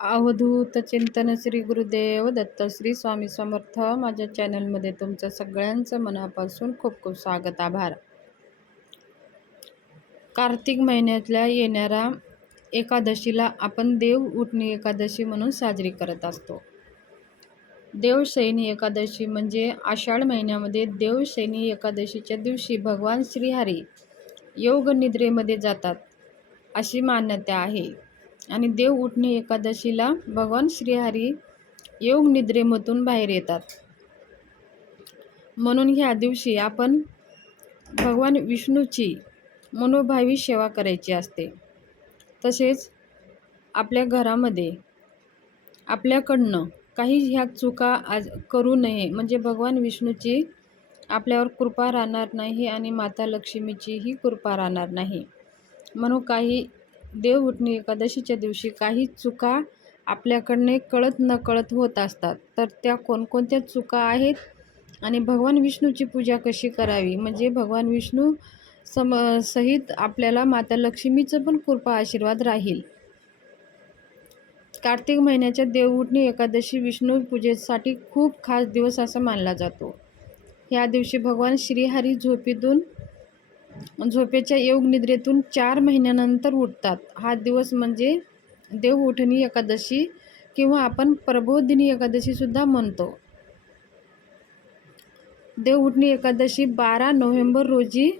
अवधूत चिंतन श्री गुरुदेव दत्त श्री स्वामी समर्थ. माझ्या चॅनलमध्ये तुमचं सगळ्यांचं मनापासून खूप खूप स्वागत, आभार. कार्तिक महिन्यातल्या येणाऱ्या एकादशीला आपण देव उठणी एकादशी म्हणून साजरी करत असतो. देवशयनी एकादशी म्हणजे आषाढ महिन्यामध्ये देवशयनी एकादशीच्या दिवशी भगवान श्रीहरी योग निद्रेमध्ये जातात अशी मान्यता आहे. आणि देव उठणी एकादशीला भगवान श्रीहरी योग निद्रेमधून बाहेर येतात. म्हणून ह्या दिवशी आपण भगवान विष्णूची मनोभावी सेवा करायची असते. तसेच आपल्या घरामध्ये आपल्याकडनं काही ह्या चुका करू नये, म्हणजे भगवान विष्णूची आपल्यावर कृपा राहणार नाही आणि माता लक्ष्मीचीही कृपा राहणार नाही. म्हणून काही देव उठणी एकादशीच्या दिवशी काही चुका आपल्याकडने कळत नकळत होत असतात. तर त्या कोणकोणत्या चुका आहेत आणि भगवान विष्णूची पूजा कशी करावी, म्हणजे भगवान विष्णू सहित आपल्याला माता लक्ष्मीचं पण कृपा आशीर्वाद राहील. कार्तिक महिन्याच्या देवउठणी एकादशी विष्णू पूजेसाठी खूप खास दिवस असा मानला जातो. ह्या दिवशी भगवान श्रीहरी झोपेच्या योग निद्रेतून 4 महिन्यानंतर उठतात. हा दिवस म्हणजे देव उठणी एकादशी किंवा आपण प्रबोधिनी एकादशी सुद्धा म्हणतो. देव उठणी एकादशी 12 नोव्हेंबर रोजी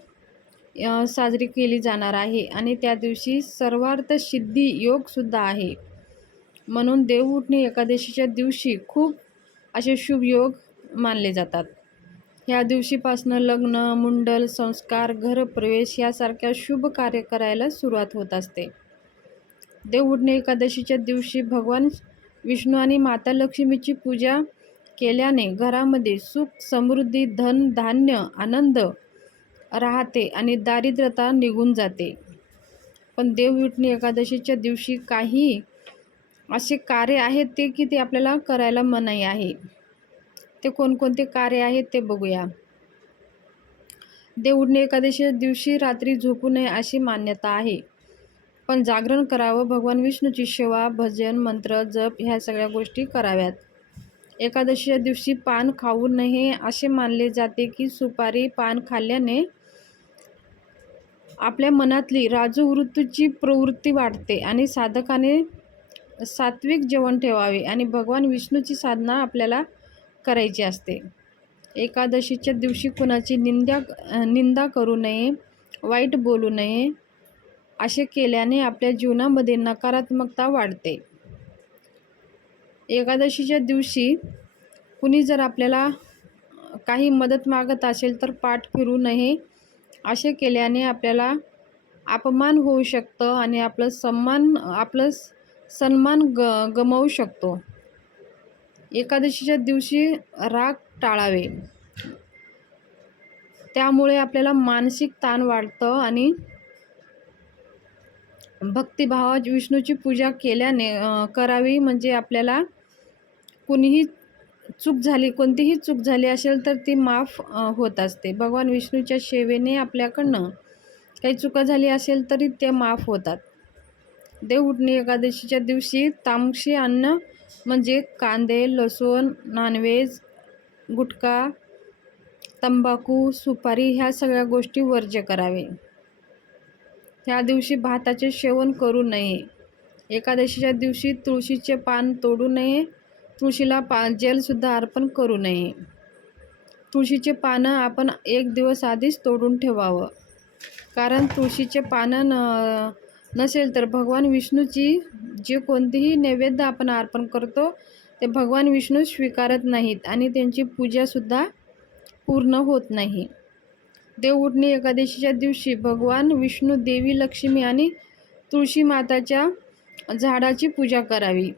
साजरी केली जाणार आहे आणि त्या दिवशी सर्वार्थ सिद्धी योग सुद्धा आहे. म्हणून देव उठणी एकादशीच्या दिवशी खूप असे शुभ योग मानले जातात. ह्या दिवशीपासून लग्न, मुंडल, संस्कार, घरप्रवेश यासारख्या शुभ कार्य करायला सुरुवात होत असते. देव उठणी एकादशीच्या दिवशी भगवान विष्णू आणि माता लक्ष्मीची पूजा केल्याने घरामध्ये सुख, समृद्धी, धन, धान्य, आनंद राहते आणि दारिद्र्यता निघून जाते. पण देव उठणी एकादशीच्या दिवशी काही असे कार्य आहेत ते आपल्याला करायला मनाई आहे. ते कोणकोणते कार्य आहेत ते बघूया. देव उठणी एकादशीच्या दिवशी रात्री झोपू नये अशी मान्यता आहे. पण जागरण करावं, भगवान विष्णूची सेवा, भजन, मंत्र, जप ह्या सगळ्या गोष्टी कराव्यात. एकादशीच्या दिवशी पान खाऊ नये असे मानले जाते की सुपारी, पान खाल्ल्याने आपल्या मनातली राजवृत्तीची प्रवृत्ती वाढते आणि साधकाने सात्विक जेवण ठेवावे आणि भगवान विष्णूची साधना आपल्याला करायची असते. एकादशीच्या दिवशी कुणाची निंदा करू नये, वाईट बोलू नये. असे केल्याने आपल्या जीवनामध्ये नकारात्मकता वाढते. एकादशीच्या दिवशी कुणी जर आपल्याला काही मदत मागत असेल तर पाठ फिरू नये. असे केल्याने आपल्याला अपमान होऊ शकतं आणि आपलं सन्मान गमावू शकतो. एकादशीच्या दिवशी राग टाळावे, त्यामुळे आपल्याला मानसिक ताण वाढतं आणि भक्तिभावात विष्णूची पूजा करावी. म्हणजे आपल्याला कोणतीही चूक झाली असेल तर ती माफ होत असते. भगवान विष्णूच्या सेवेने आपल्याकडनं काही चुका झाली असेल तरी ते माफ होतात. देव उठणी एकादशीच्या दिवशी तामसी अन्न म्हणजे कांदे, लसूण, नॉनव्हेज, गुटखा, तंबाखू, सुपारी ह्या सगळ्या गोष्टी वर्ज्य करावे. ह्या दिवशी भाताचे सेवन करू नये. एकादशीच्या दिवशी तुळशीचे पान तोडू नये. तुळशीला जेलसुद्धा अर्पण करू नये. तुळशीचे पानं आपण 1 दिवस आधीच तोडून ठेवावं, कारण तुळशीचे पानं नसेल तर भगवान विष्णूची जे कोणतेही नैवेद्य आपण अर्पण करतो ते भगवान विष्णू स्वीकारत नाहीत आणि त्यांची पूजासुद्धा पूर्ण होत नाही. देव उठणी एकादशीच्या दिवशी भगवान विष्णू, देवी लक्ष्मी आणि तुळशी माताच्या झाडाची पूजा करावी.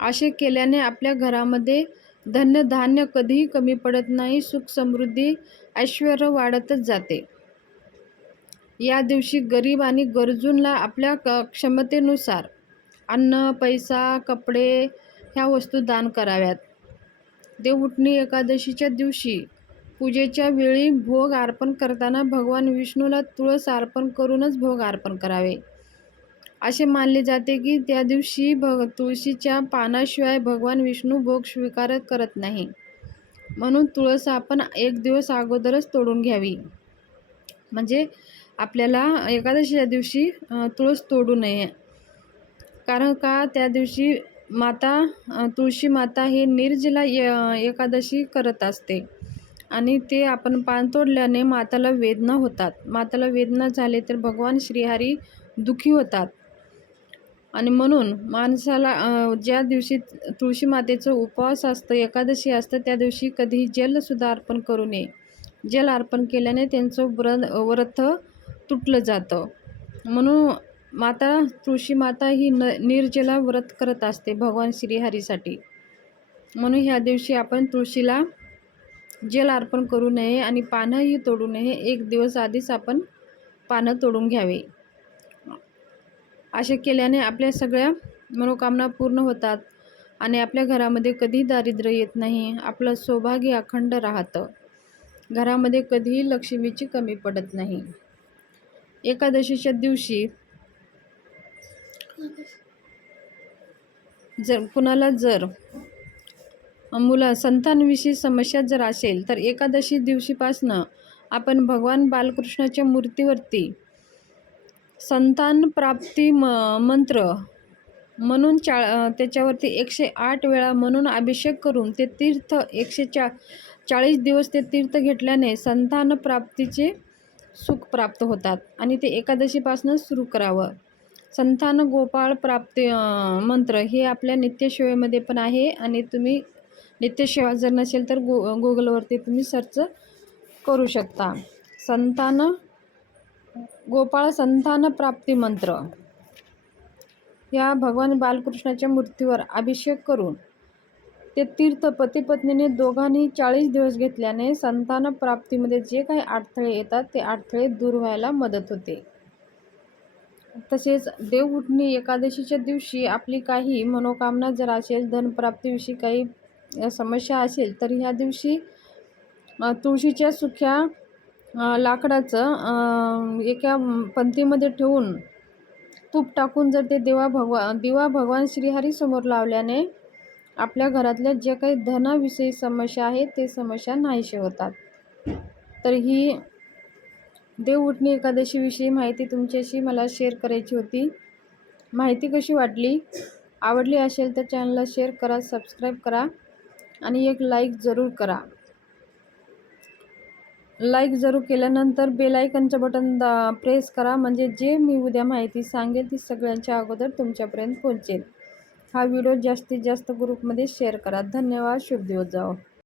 असे केल्याने आपल्या घरामध्ये धन्य धान्य कधीही कमी पडत नाही. सुख, समृद्धी, ऐश्वर्य वाढतच जाते. या दिवशी गरीब आणि गरजूंना आपल्या क्षमतेनुसार अन्न, पैसा, कपडे ह्या वस्तू दान कराव्यात. देव उठणी एकादशीच्या दिवशी पूजेच्या वेळी भोग अर्पण करताना भगवान विष्णूला तुळस अर्पण करूनच भोग अर्पण करावे. असे मानले जाते की त्या दिवशी तुळशीच्या पानाशिवाय भगवान विष्णू भोग स्वीकार करत नाही. म्हणून तुळस आपण एक दिवस अगोदरच तोडून घ्यावी. म्हणजे आपल्याला एकादशीच्या दिवशी तुळस तोडू नये. कारण का त्या दिवशी तुळशी माता ही निर्जला एकादशी करत असते आणि ते आपण पान तोडल्याने माताला वेदना होतात. माताला वेदना झाले तर भगवान श्रीहरी दुःखी होतात आणि म्हणून माणसाला ज्या दिवशी तुळशी मातेचं उपवास असतं, एकादशी असतं, त्या दिवशी कधीही जलसुद्धा अर्पण करू नये. जल अर्पण केल्याने त्यांचं व्रत तुटलं जातं. म्हणून तुळशी माता ही निर्जला व्रत करत असते भगवान श्रीहरीसाठी. म्हणून ह्या दिवशी आपण तुळशीला जल अर्पण करू नये आणि पानंही तोडू नये. एक दिवस आधीच आपण पानं तोडून घ्यावे. असे केल्याने आपल्या सगळ्या मनोकामना पूर्ण होतात आणि आपल्या घरामध्ये कधी दारिद्र्य येत नाही. आपलं सौभाग्य अखंड राहतं. घरामध्ये कधीही लक्ष्मीची कमी पडत नाही. एकादशीच्या दिवशी कुणाला संतानविषयी समस्या जर असेल तर एकादशी दिवशीपासनं आपण भगवान बालकृष्णाच्या मूर्तीवरती संतान प्राप्ती मंत्र म्हणून त्याच्यावरती 108 वेळा म्हणून अभिषेक करून ते तीर्थ 140 दिवस ते तीर्थ घेतल्याने संतान प्राप्तीचे सुख प्राप्त होतात आणि ते एकादशीपासून सुरू करावं. संतान गोपाळ प्राप्ती मंत्र हे आपल्या नित्यसेवेमध्ये पण आहे आणि तुम्ही नित्यसेवा जर नसेल तर गुगलवरती तुम्ही सर्च करू शकता. गोपाळ संतान प्राप्ती मंत्र या भगवान बालकृष्णाच्या मूर्तीवर अभिषेक करून ते तीर्थ पती पत्नीने दोघांनी 40 दिवस घेतल्याने संतान प्राप्तीमध्ये जे काही अडथळे येतात ते अडथळे दूर व्हायला मदत होते. तसेच देवउठणी एकादशीच्या दिवशी आपली काही मनोकामना जर असेल, धनप्राप्तीविषयी काही समस्या असेल तर ह्या दिवशी तुळशीच्या सुक्या लाकडाचं एका पंक्तीमध्ये ठेवून तूप टाकून जर ते दिवा भगवान श्रीहरी समोर लावल्याने आपल्या घरातल्या जे काही धनाविषयी समस्या आहेत ते समस्या नाहीशे होतात. तर ही देवउठणी एकादशीविषयी माहिती तुमच्याशी मला शेअर करायची होती. माहिती कशी वाटली? आवडली असेल तर चॅनलला शेअर करा, सबस्क्राईब करा आणि एक लाईक जरूर करा. लाईक जरूर केल्यानंतर बेल आयकनचं बटन प्रेस करा, म्हणजे जे मी उद्या माहिती सांगेल ती सगळ्यांच्या अगोदर तुमच्यापर्यंत पोहोचेल. हा व्हिडिओ जास्तीत जास्त ग्रुपमध्ये शेअर करा. धन्यवाद. शुभ दिवस जाओ.